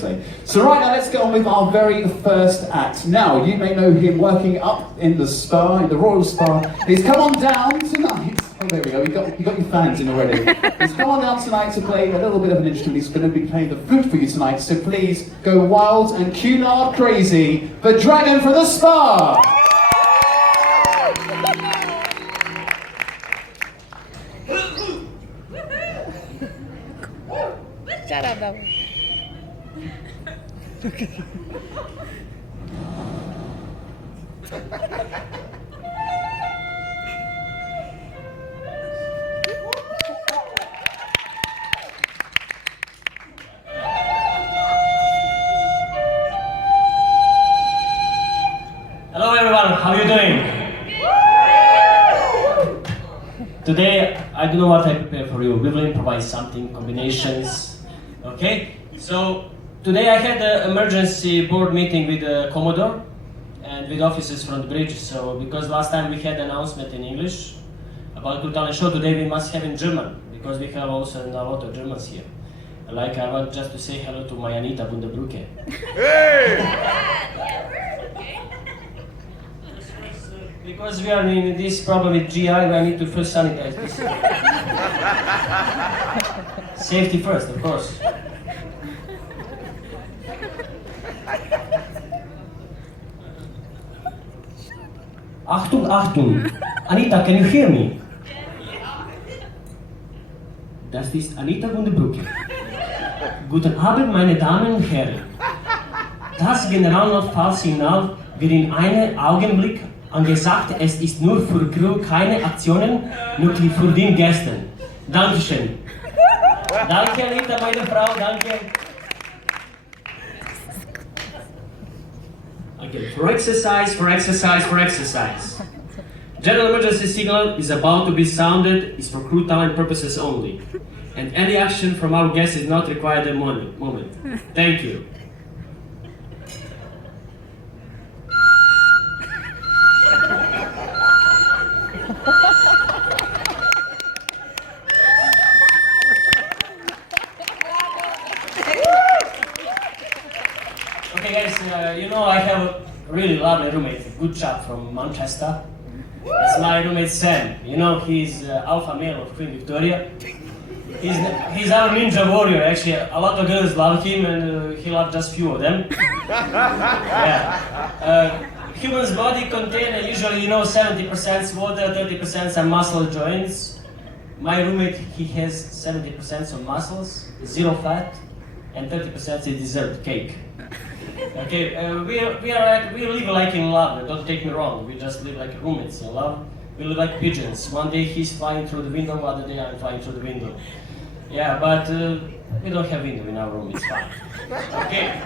say. So right now, let's get on with our very first act. Now, you may know him working up in the spa, in the Royal Spa. He's come on down tonight. Oh, there we go. You got your fans in already. He's come on down tonight to play a little bit of an instrument. He's going to be playing the flute for you tonight. So please go wild and cunard crazy, the dragon from the spa. Shut up, Baba. Hello everyone, how are you doing? Today, I don't know what I prepared for you. We will improvise something, combinations. Okay? So, today I had an emergency board meeting with Commodore and with officers from the bridge. So, because last time we had an announcement in English about good talent show, today we must have in German, because we have also a lot of Germans here. Like, I want just to say hello to my Anita Bundebrücke. Hey! Because we are in this problem with GI, I need to first sanitize this. Safety first, of course. Achtung, Achtung! Anita, can you hear me? Das ist Anita Bundebrücke. Guten Abend, meine Damen und Herren. Das Generalnotfallsignal wird in einem Augenblick angesagt, es ist nur für Crew keine Aktionen, nur für den Gästen. Dankeschön. Danke, Anita, meine Frau, danke. Okay, for exercise, for exercise, for exercise. General emergency signal is about to be sounded, is for crew talent purposes only. And any action from our guests is not required at the moment. Thank you. Okay guys, you know I have a really lovely roommate, a good chap from Manchester. It's my roommate Sam. You know, he's alpha male of Queen Victoria. He's our ninja warrior actually. A lot of girls love him and he loves just few of them. Yeah. Human's body contains usually, you know, 70% water, 30% some muscle joints. My roommate, he has 70% some muscles, 0 fat, and 30% is dessert, cake. Okay, we live like in love, don't take me wrong, we just live like roommates in love. We live like pigeons. One day he's flying through the window, other day I'm flying through the window. Yeah, but we don't have window in our room, it's fine. Okay,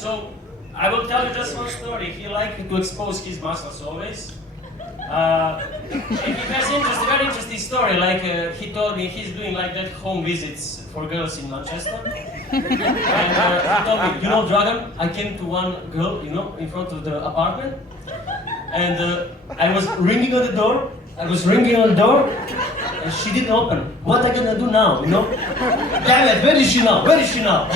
so I will tell you just one story. He liked to expose his muscles always. He has a very interesting story, like he told me he's doing like that home visits for girls in Manchester. And he told me, you know, Dragan, I came to one girl, you know, in front of the apartment. And I was ringing on the door, and she didn't open. What am I gonna do now, you know? Damn it, where is she now? Where is she now?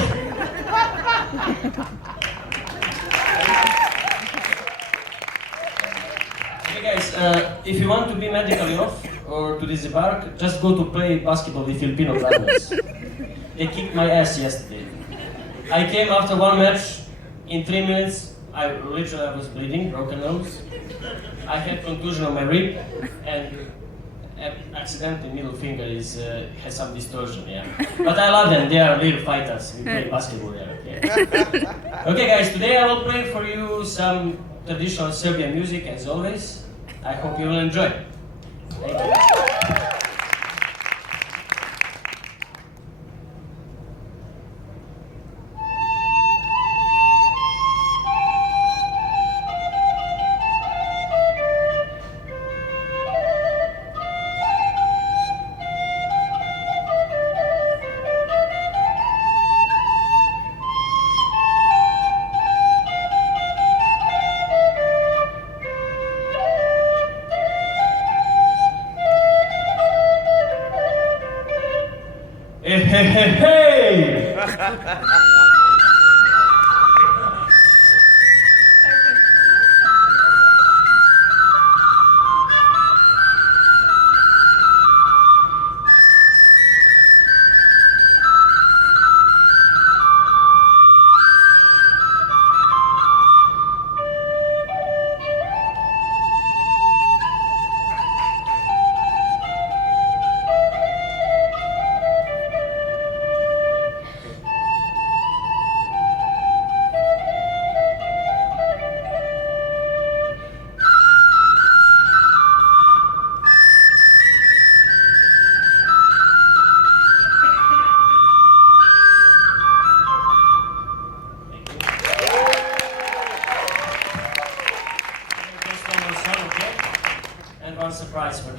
Hey guys, if you want to be medically off or to disembark, just go to play basketball with Filipino brothers. They kicked my ass yesterday. I came after one match, in 3 minutes, I was bleeding, broken nose. I had contusion on my rib, and accidentally middle finger has some distortion, yeah. But I love them, they are real fighters, we play basketball, yeah. Okay guys, today I will play for you some traditional Serbian music as always. I hope you will enjoy. Thank you.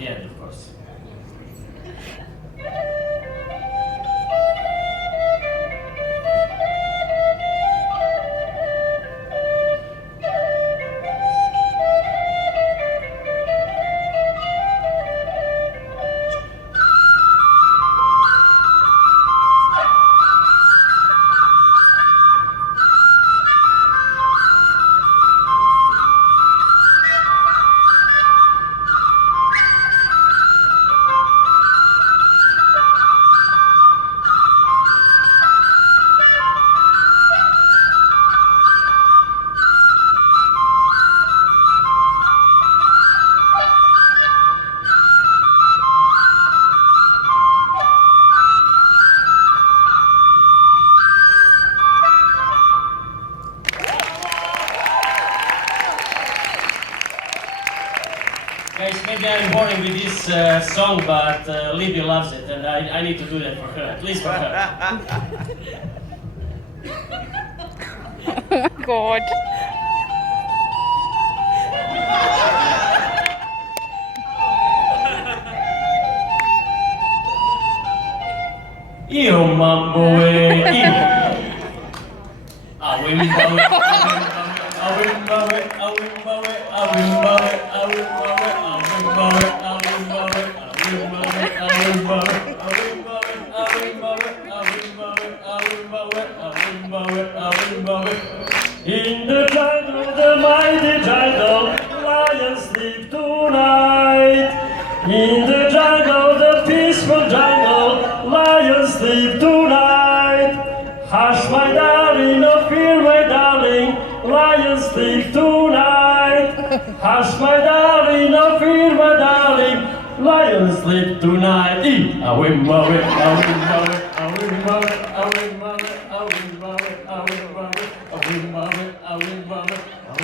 the end, of course. Guys, maybe I'm boring with this song, but Libby loves it, and I need to do that for her, at least for her. God. Io mambo e in the jungle, the mighty jungle, lions sleep tonight. In the jungle, the peaceful jungle, lions sleep tonight. Hush, my darling, no fear, my darling, lions sleep tonight. Hush, my darling, no fear, my darling, lions sleep tonight. I will mow it, I will mow it, I will mow it, I will mow it, I will mow it, I will mow it, I will mow it, I will mow it, I will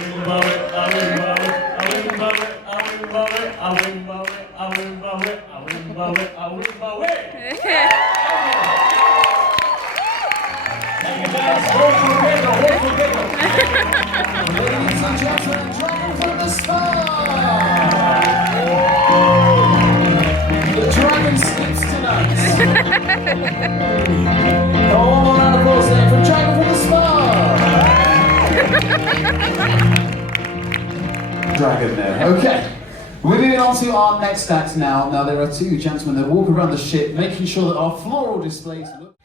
mow it, I will mow it, I will mow it, I will mow it, I will mow it, I will mow it, I will mow it, I will mow it. Thank you guys, hold for paper, hold for paper. Ladies and gentlemen, Dragon from the Star! The dragon sleeps tonight. One more round of applause there from Dragon from the Spa! Dragon there, okay. We're moving on to our next act now. Now there are two gentlemen that walk around the ship making sure that our floral displays look